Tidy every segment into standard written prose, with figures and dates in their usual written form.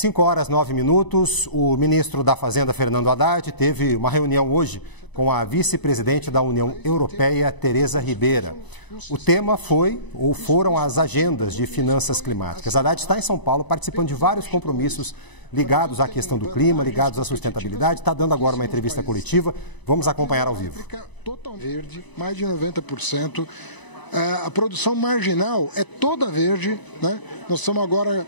5h09. O ministro da Fazenda, Fernando Haddad, teve uma reunião hoje com a vice-presidente da União Europeia, Teresa Ribeira. O tema foram as agendas de finanças climáticas. Haddad está em São Paulo participando de vários compromissos ligados à questão do clima, ligados à sustentabilidade. Está dando agora uma entrevista coletiva. Vamos acompanhar ao vivo. Totalmente verde, mais de 90%. A produção marginal é toda verde, né? Nós estamos agora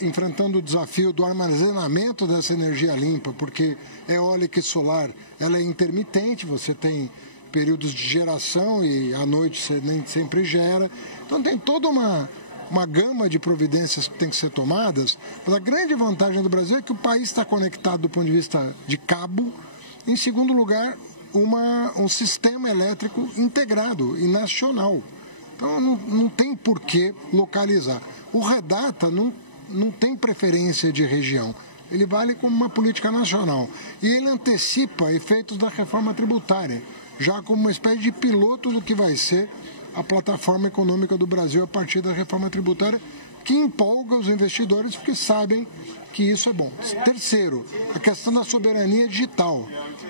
enfrentando o desafio do armazenamento dessa energia limpa, porque eólica e solar, ela é intermitente, você tem períodos de geração e à noite você nem sempre gera. Então tem toda uma gama de providências que tem que ser tomadas, mas a grande vantagem do Brasil é que o país está conectado do ponto de vista de cabo. Em segundo lugar, um sistema elétrico integrado e nacional. Então não tem por que localizar. O Redata não tem preferência de região. Ele vale como uma política nacional. E ele antecipa efeitos da reforma tributária, já como uma espécie de piloto do que vai ser a plataforma econômica do Brasil a partir da reforma tributária, que empolga os investidores porque sabem que isso é bom. Terceiro, a questão da soberania digital.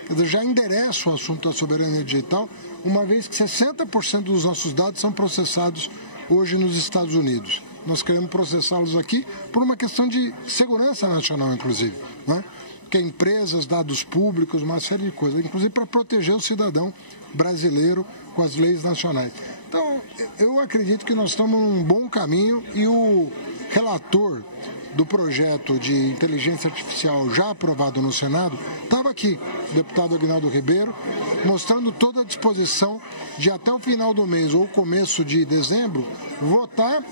Quer dizer, já endereça o assunto da soberania digital, uma vez que 60% dos nossos dados são processados hoje nos Estados Unidos. Nós queremos processá-los aqui por uma questão de segurança nacional, inclusive, né? Que é empresas, dados públicos, uma série de coisas, inclusive para proteger o cidadão brasileiro com as leis nacionais. Então, eu acredito que nós estamos num bom caminho e o relator do projeto de inteligência artificial já aprovado no Senado estava aqui, o deputado Aguinaldo Ribeiro, mostrando toda a disposição de até o final do mês ou começo de dezembro votar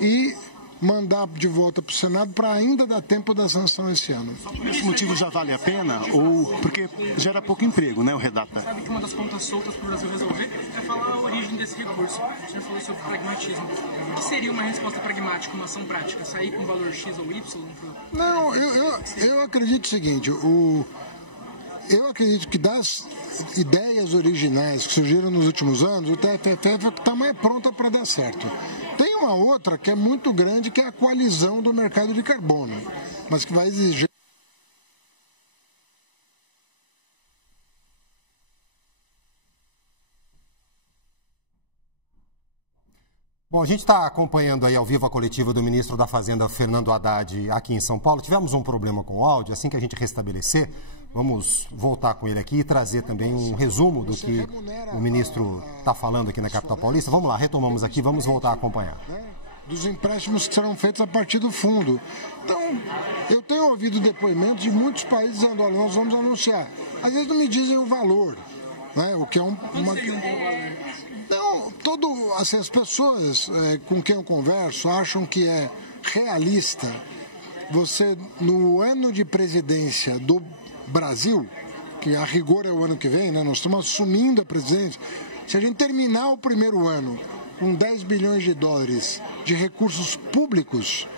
e mandar de volta para o Senado para ainda dar tempo da sanção esse ano. Só por esse motivo já vale a pena? Ou porque gera pouco emprego, né, o Redata? Sabe que uma das pontas soltas para o Brasil resolver é falar a origem desse recurso. O senhor falou sobre pragmatismo. O que seria uma resposta pragmática, uma ação prática? Sair com valor X ou Y? Não, eu acredito o seguinte, eu acredito que das ideias originais que surgiram nos últimos anos, o TFF é o que está mais pronta para dar certo. Tem uma outra que é muito grande, que é a coalizão do mercado de carbono, mas que vai exigir... Bom, a gente está acompanhando aí ao vivo a coletiva do ministro da Fazenda, Fernando Haddad, aqui em São Paulo. Tivemos um problema com o áudio, assim que a gente restabelecer, vamos voltar com ele aqui e trazer também um resumo do que o ministro está falando aqui na capital paulista. Vamos lá, retomamos aqui, vamos voltar a acompanhar. Dos empréstimos que serão feitos a partir do fundo. Então, eu tenho ouvido depoimentos de muitos países dizendo, olha, nós vamos anunciar. Às vezes não me dizem o valor, né? O que é uma... seria um bom valor? Não, as pessoas com quem eu converso acham que é realista você, no ano de presidência do Brasil, que a rigor é o ano que vem, né? Nós estamos assumindo a presidência, se a gente terminar o primeiro ano com 10 bilhões de dólares de recursos públicos,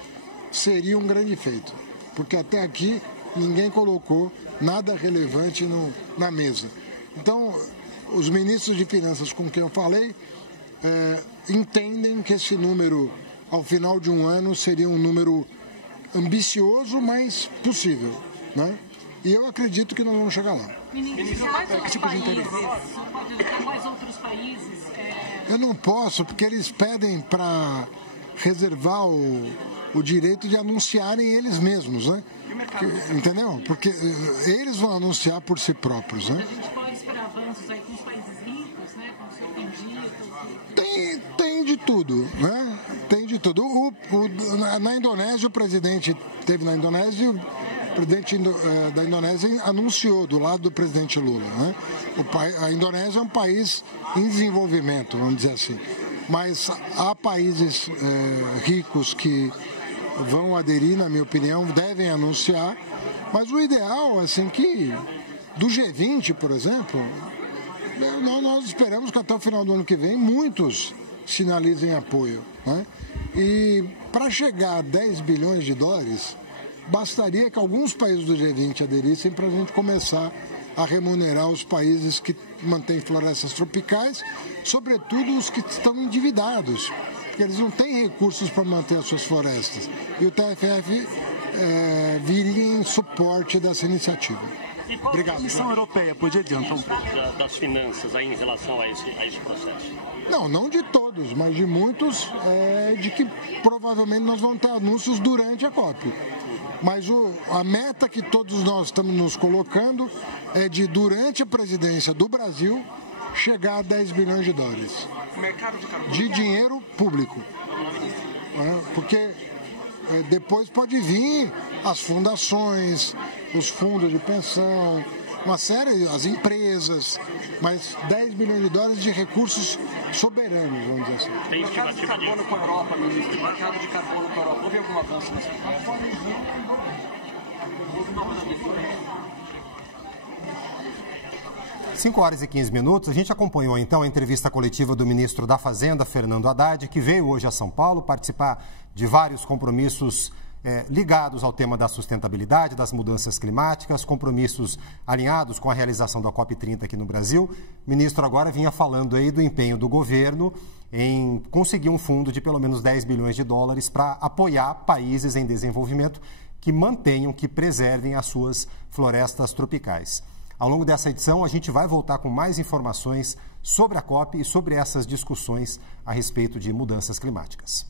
seria um grande feito, porque até aqui ninguém colocou nada relevante na mesa. Então, os ministros de Finanças com quem eu falei entendem que esse número, ao final de um ano, seria um número ambicioso, mas possível, né? E eu acredito que nós vamos chegar lá. Quais outros países? Eu não posso, porque eles pedem para reservar o direito de anunciarem eles mesmos, né? Entendeu? Porque eles vão anunciar por si próprios, né? A gente pode esperar avanços aí com os países ricos, né? Com o seu Dito. Tem de tudo, né? Tem de tudo. Na Indonésia, o presidente esteve na Indonésia e o presidente da Indonésia anunciou do lado do presidente Lula, né? A Indonésia é um país em desenvolvimento, vamos dizer assim. Mas há países ricos que vão aderir, na minha opinião, devem anunciar. Mas o ideal, assim, que do G20, por exemplo, nós esperamos que até o final do ano que vem muitos sinalizem apoio, né? E para chegar a 10 bilhões de dólares, bastaria que alguns países do G20 aderissem para a gente começar a remunerar os países que mantêm florestas tropicais, sobretudo os que estão endividados, porque eles não têm recursos para manter as suas florestas. E o TFF suporte dessa iniciativa. E qual Obrigado. a Comissão Europeia podia adiantar um pouco? Das finanças aí em relação a esse processo? Não de todos, mas de muitos, de que provavelmente nós vamos ter anúncios durante a COP. Mas a meta que todos nós estamos nos colocando é de, durante a presidência do Brasil, chegar a 10 bilhões de dólares de dinheiro público. Porque depois pode vir as fundações, os fundos de pensão, uma série, as empresas, mas 10 bilhões de dólares de recursos soberanos, vamos dizer assim. Tem mercado de carbono com a Europa, ministro. Mercado de carbono com a Europa. Houve algum avanço nessa parte? 5h15. A gente acompanhou então a entrevista coletiva do ministro da Fazenda, Fernando Haddad, que veio hoje a São Paulo participar de vários compromissos ligados ao tema da sustentabilidade, das mudanças climáticas, compromissos alinhados com a realização da COP30 aqui no Brasil. O ministro agora vinha falando aí do empenho do governo em conseguir um fundo de pelo menos 10 bilhões de dólares para apoiar países em desenvolvimento que mantenham, que preservem as suas florestas tropicais. Ao longo dessa edição, a gente vai voltar com mais informações sobre a COP e sobre essas discussões a respeito de mudanças climáticas.